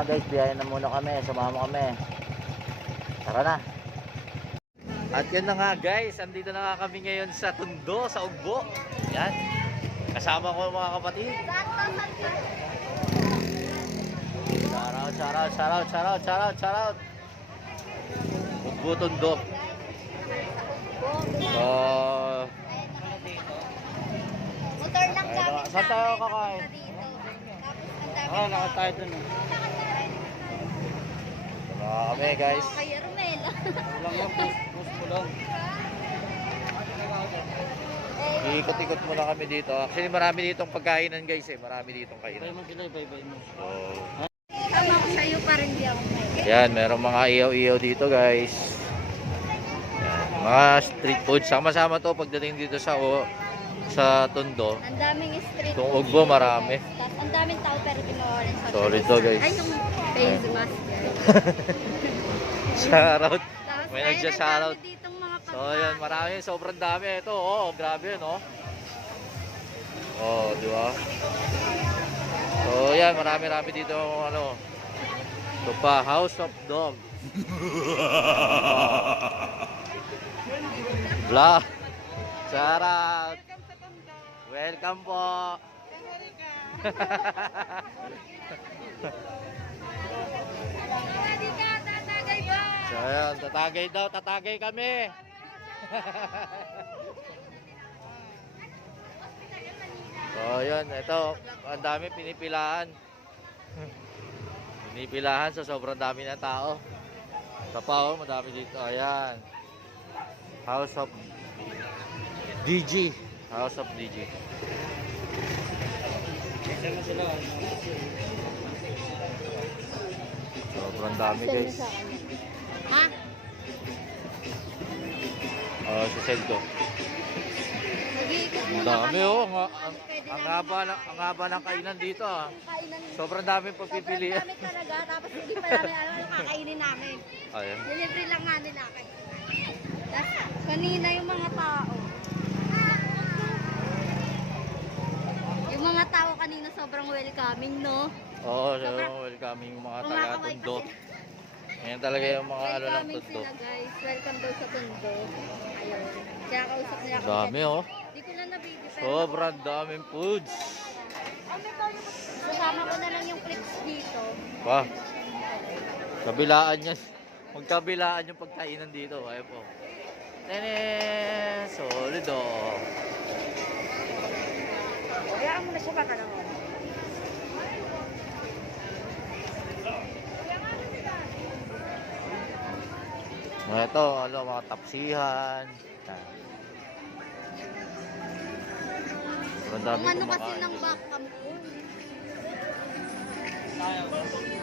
na guys, biyahe na muna kami, samahan mo kami. Tara na. At yun na nga guys, andito na nga kami ngayon sa Tondo, sa Ugbo. Yan. Kasama ko mga kapatid. Shout out. Ugbo Tondo. Motor lang gamit saan tayo kakain? Nakat tayo dun. Kami guys. Kay Ermel. Lang lang, post mo lang. Ikot-ikot muna kami dito. Actually marami ditong pagkainan guys eh. Marami ditong kainan. Bye mo. Tama ko sa'yo pa rin di ako may. Yan, merong mga iyaw-iyaw dito guys. Yan, mga street food. Sama-sama to pagdating dito sa Tondo. Ang daming street Itong food Ugbo dito, marami. guys. Ang daming tao pero di mawalan sa Solid to guys. Ay, yung face mask guys. Shoutout. Tapos, May ayun, nagsya-shoutout. ang dami ditong mga So yan, marami, sobrang dami. Ito, grabe yun, di ba? So yan, marami dito, ito pa, House of Dog. Vlog. Shout out. Welcome po. So yan, tatagay kami. So yun, ito, ang dami pinipilahan. Pinipilahan sa sobrang dami ng tao. Ito pa, madami dito. Ayan. House of DG. House of DG. Sobrang dami guys. Ha? Si Seldo. Mag-iikot Ang muna dami kami. ang haba ng kainan dito Kainan. Sobrang daming pagpipilian. Sobrang dami talaga. Tapos hindi pa namin alam ano kakainin namin. Ayan. Delivery lang nga nila. Tapos kanina yung mga tao. Yung mga tao kanina sobrang welcoming, no? Oo, welcoming yung mga taga Tondo. Ayan talaga yung mga ng Welcoming Tondo. sila guys. Welcome daw sa Tondo. Ayun. Kaya kausap nila Ang dami Hindi ko na nabigay. Sobrang daming foods. Kasama ko na lang yung clips dito. Pa. Kabilaan yan. Magkabilaan yung pagkainan dito. Ayan po. Solid Hayaan mo na siya baka lang. Ito, mga tapsihan. Ang dami Ang ano kasi kumakain. ng backcam ko.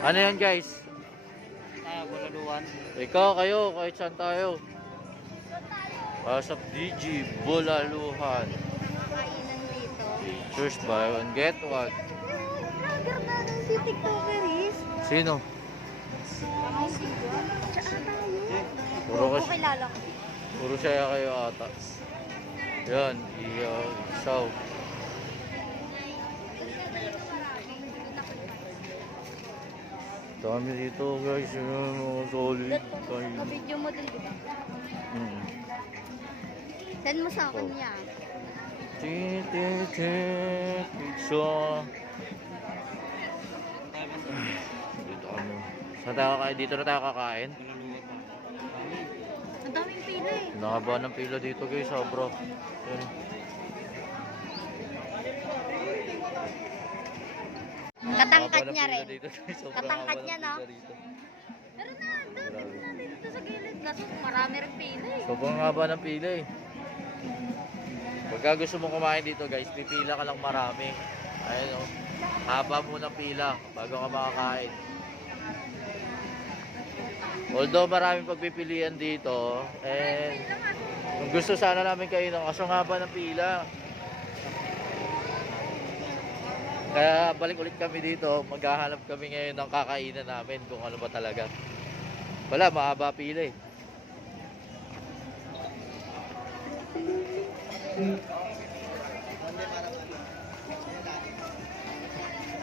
Ano yan guys? Bulaluan. Ikaw, kayo, kahit saan tayo. House of DG, Bulaluhan. Kainan dito. Features buy one, get one. Vlogger na ng si TikTokeris. Sino? Tsaka tayo. Puro Ako kasi, kilala ko. puro siya kayo ata. Yan, isaw. Dami dito guys, yung solid. Ka-video mo din, di ba? Mm. Send mo sa akin yan. Pizza. Dito kami. Saan tayo kakain? Dito na tayo kakain. Ang daming pila eh. Nakaba ng pila dito guys, sobra. Yan. Katangkat Nakaba ng niya pila rin. dito, guys. Sobrang Katangkat haba ng niya, pila no? dito. Pero dami na dito sa gilid. Kaso marami rin pila eh. Sobrang haba ng pila eh. Pagka gusto mo kumain dito guys, pipila ka lang marami. Ayun haba mo ng pila bago ka makakain. Although maraming pagpipilian dito, and kung gusto sana namin kayo ng kasong haba ng pila. Kaya balik ulit kami dito, maghahanap kami ngayon ng kakainan namin kung ano ba talaga. Wala, mahaba pila eh.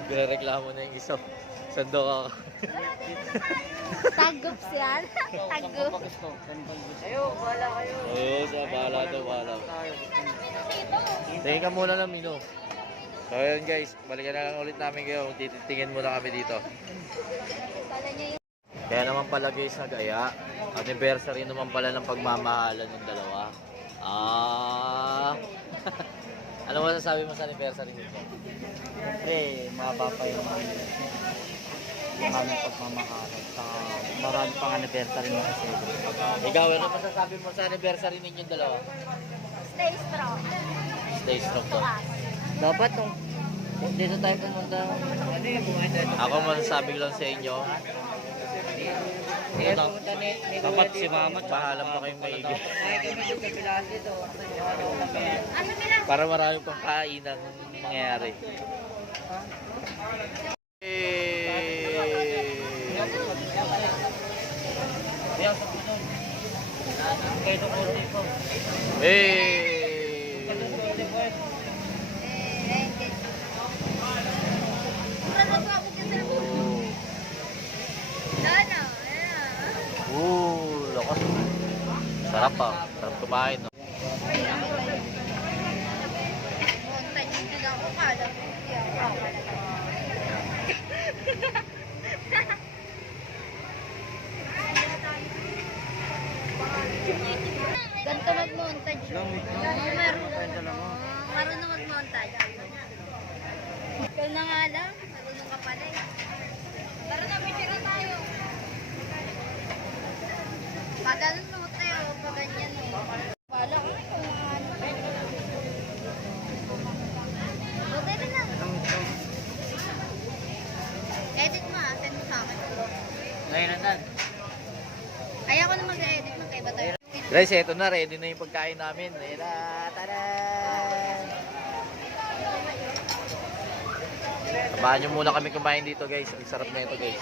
Reklamo na yung isa. Sando ka. Tagups yan. Tagups. Gusto. Ayo, wala kayo. Oo, sa bahala daw, bahala. Tingin ka muna ng menu. So yun guys, balikan na lang ulit namin kayo. Titingin muna kami dito. Kaya naman pala guys, nag-aya. Anniversary naman pala ng pagmamahalan ng dalawa. Ano masasabi mo sa anniversary nito? Eh, mahaba pa yung aming pagmamakalat. Saka marami pang anniversary na kasi. Ikaw, ano masasabi mo sa anniversary ninyong dalawa? Stay strong. Stay strong to. Dapat nung dito tayo pumunta. Ano yung buhay tayo? Ako masasabi ko lang sa inyo, Dapat si mama. bahalang pa kayong maigi. Ay, kami dito sa Pilas dito. Ano nila? Para marami pang kainang mangyayari. Kaya sa puno. Kaya ito ko ko. Mura na pa ako kasi na Dana, ayan. Lakas. Sarap ah. Sarap kumain. No? Montagne yung sila ko kala. Ganito mag-montage. Marunong mag-montage. Ikaw na nga lang. Marunong ka pala eh. Tara na, picture tayo. Pag ganun mo tayo, pag ganyan eh. Pala ko ito mga ano. Okay na lang. Edit mo ah, send mo sa akin. Ngayon na tan. Ayaw ko na mag-edit, magkaiba tayo. Guys, eto na. Ready na yung pagkain namin. Ayan na. Tada! Samahan nyo muna kami kumain dito guys. Ang sarap na ito guys.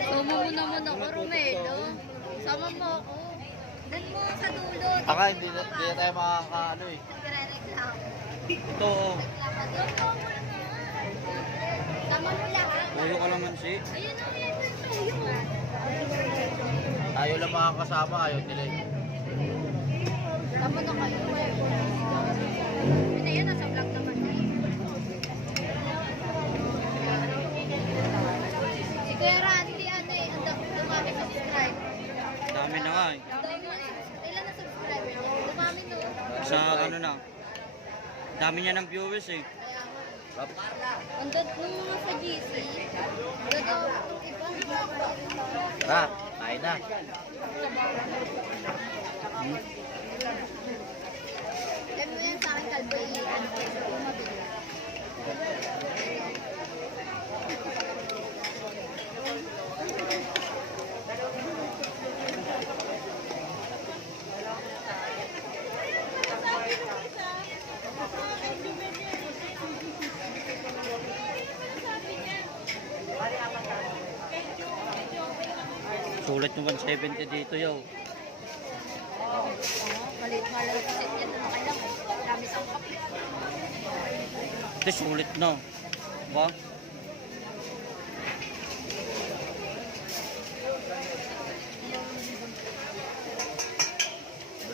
Sama mo naman ako, Romelo. Sama mo ako. Doon mo sa dulo. Baka hindi na tayo makakaano eh. Nagre-reklamo. Ito. Doon mo muna. Sama mo lahat. Ulo ka naman si. Ayun ang yan ng tuyo. Tayo lang makakasama. Ayaw nila eh. Sama na kayo. Yun na yun, nasa vlog naman. Si Kuya Randy, ano eh, ang dumami subscribe. Dami na nga eh. Ilan na subscriber niya? Dumami no. Sa ano na. Dami niya ng viewers eh. Kaya nga. Ang dad nung mga sa GC, gagawa itong iba. Tara, kain na. Yan mo yan sa akin, Kalbay. Ano ko, yung mabili. Sulit yung 170 dito yaw. Maliit nga lang kasi yan, ano kailang. Dami sa kape. Ito sulit na. Ba?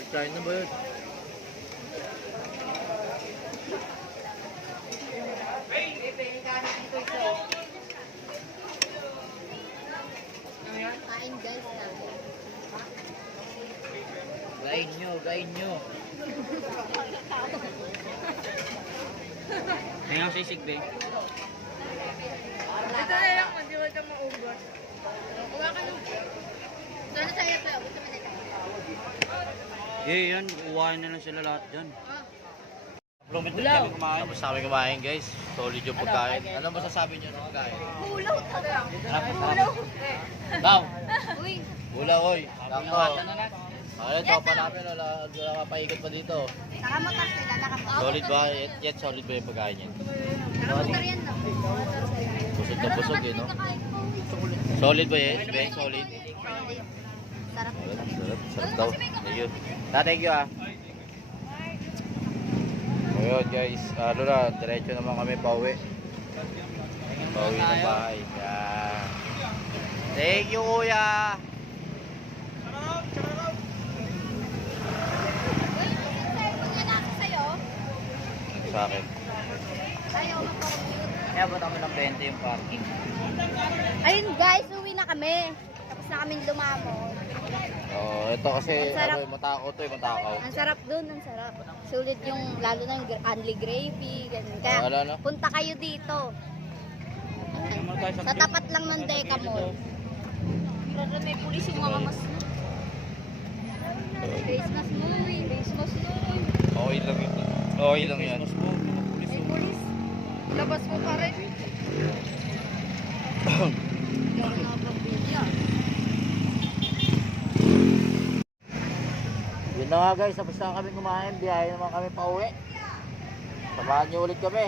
Kain na ba yun? Kain guys na. Gain nyo. Kaya ang sisig be. Ito na lang, hindi mo ito maubos. Kuha ka nung... Sana sa'yo pa, gusto mo nito. Eh yan, uwain na lang sila lahat dyan. Lumit Ulaw. kami kumain. Tapos kami kumain guys. Solid yung pagkain. Ano masasabi nyo ng pagkain? Hulaw ka. Sarap. Daw. Uy, Ulaw, oy. Dako. Ano na? Ayun, topa namin. Wala mapaikot pa dito. saka makas nila, nakapag. Solid ba? Yet solid ba yung pagkain niya? Nakamotor yan, no? Busog na busog eh, no? Solid ba yet? Solid. Solid. Sarap. Sarap daw. Ayun. Thank you ah. Ayun guys, ano na, diretso naman kami pauwi. Pauwi ng bahay. Yan. Thank you kuya. Sa akin. Ayaw mag-commute. Kaya ba't kami ng 20 yung parking? Ayun guys, uwi na kami. Tapos na kaming lumamon. Oh, ito kasi Ang sarap. ano, matakaw to, matakaw. Ang sarap dun, ang sarap. Sulit yung, lalo na yung unli gravy, ganun. Kaya, Wala na. punta kayo dito. Sa tapat lang ng Deca Mall. Pero may pulis yung mga mas. Christmas movie, Christmas movie. Okay lang yun. Okay lang yan. May pulis. Labas mo pa rin. Meron na pang video. Yun na nga guys, tapos na kami kumain. Biyahe naman kami pauwi. Samahan niyo ulit kami.